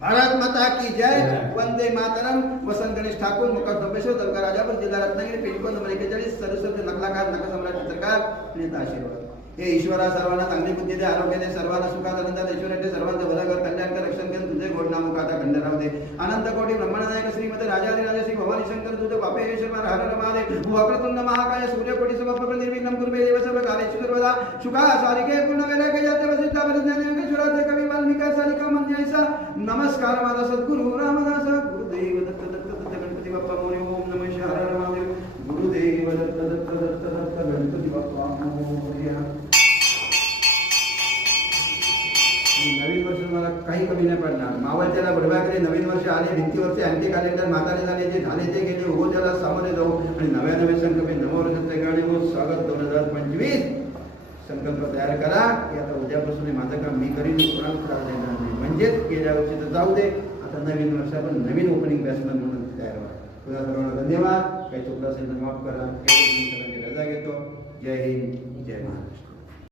भारत माता की जय. वंदे मातरम. वसंत गणेश ठाकूर, मुखार संपेश्वर, तालुका राजापूर, जिल्हा रत्नागिरी, पिनकोड नंबर 41, सरस्वती नकलाकार, नकसम्राट चित्रकार, नेता आशीर्वाद. हे ईश्वरा सर्वांना चांगली बुद्धी दे, आरोग्य दे, सर्वांना सुखात आनंदात ऐश्वर्यात दे, सर्वांचं भलं कर, कल्याण कर, रक्षण कर, तुझे गोड नाम आता खंड राहू दे. अनंत कोटी ब्रह्मांडनायक श्रीमते राजाधिराज श्री भवानी शंकर तुझे पापेश्वर हर महादेव. वक्रतुंड महाकाय सूर्यकोटी समप्रभ निर्विघ्नं कुरु मे देव सर्व कार्येषु सर्वदा. शुका सारिके पूर्ण वेळेके जाते वसिष्ठा ज्ञानेश्वराचे कवी वाल्मिका सारिका मंजयसा. नमस्कार माझा सद्गुरु रामदास गुरुदेव दत्त दत्त दत्त गणपती बाप्पा मोरे. ओम नमः शिवाय. हर हर महादेव. गुरुदेव दत्त दत्त दत्त दत्त गणपती बाप्पा मोरया. नवीन वर्ष मला काही कमी नाही पडणार. मावळत्याला बडव्याकडे नवीन वर्ष आले, भिंतीवरचे अँटी कॅलेंडर म्हातारे झाले, जे झाले ते गेले, हो त्याला सामोरे जाऊ आणि नव्या संकल्प नववर्षाचे गाणे हो स्वागत 2025. संकल्प तयार करा की आता उद्यापासून माझं काम मी करीन, कोणाला त्रास देणार नाही. म्हणजेच गेल्या वर्षी तर जाऊ दे, आता नवीन वर्ष आपण नवीन ओपनिंग बॅट्समॅन म्हणून तयार व्हा. तुला सर्वांना धन्यवाद. काही चुकलं असेल तर माफ करा. रजा घेतो. जय हिंद, जय महाराष्ट्र.